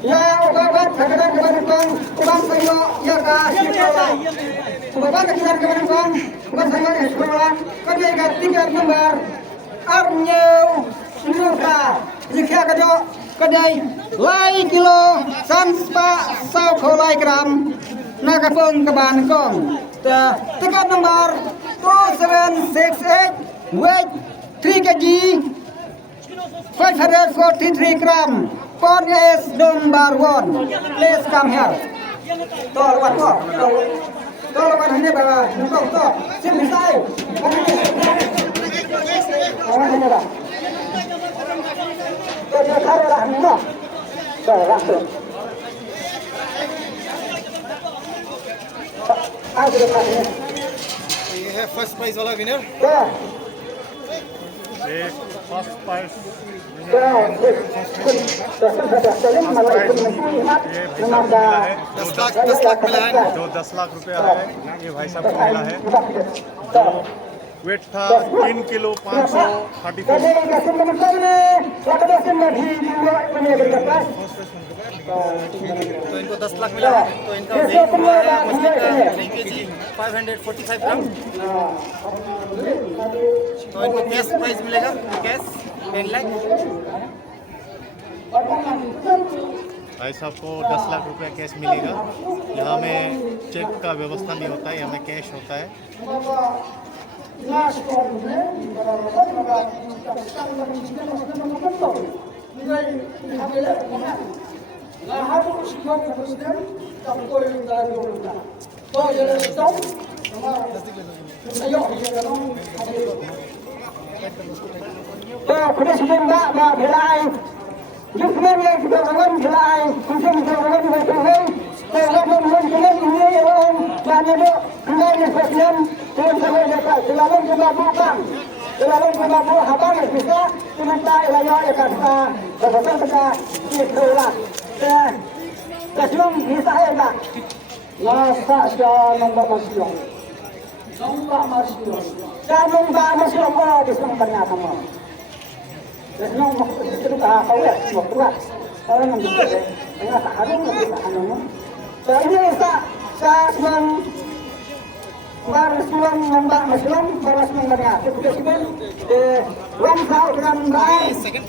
Ya, obat terkadang kepada kong, obat saya ya kah sekolah. Obat terkadang kepada kong, obat saya sekolah. Kedai tiga lembar, arnyau, nuka, jika kerja kedai lai kilo, sampai 20 gram, nak kapung keban kong. Tiga lembar 2768, weight 3 kg, 543 gram. Pon is number 1. Please come here. Tolong Tolong ini bawa. Tolong. Sini saya. Orang ini lah. Dia kare lah ni. Langsung. ये है first prize वाला विनर। ये first prize दस लाख मिला है जो 10 लाख रुपया है ये भाई साहब को मिला है। जो वेट था 3 किलो 534। तो इनको 10 लाख मिला है। तो इनका वेट हुआ है मछली का 3 kg 545 ग्राम। तो इनको कैश प्राइस मिलेगा, कैश 10 लाख। भाई साहब को 10 लाख रुपया कैश मिलेगा। यहाँ में चेक का व्यवस्था नहीं होता है, यहाँ में कैश होता है। Jusmen yang kita bangun jelai, kita bangun bertahun, kita bangun ini orang dan itu kembali sekian, kita dapat selalu kita bukan, selalu kita buat apa yang bisa, kita layar ikan betul kita itulah, sebelum bisa ada, masa saya nombor masih, di sana ternyata mau. Nung itu kau ya, mau keluar. Orang yang begitu, yang tak ada yang anu. Soalnya saya sedang bersuang membak Muslim, bersuang berniat. Itu sebab, orang tahu dengan baik.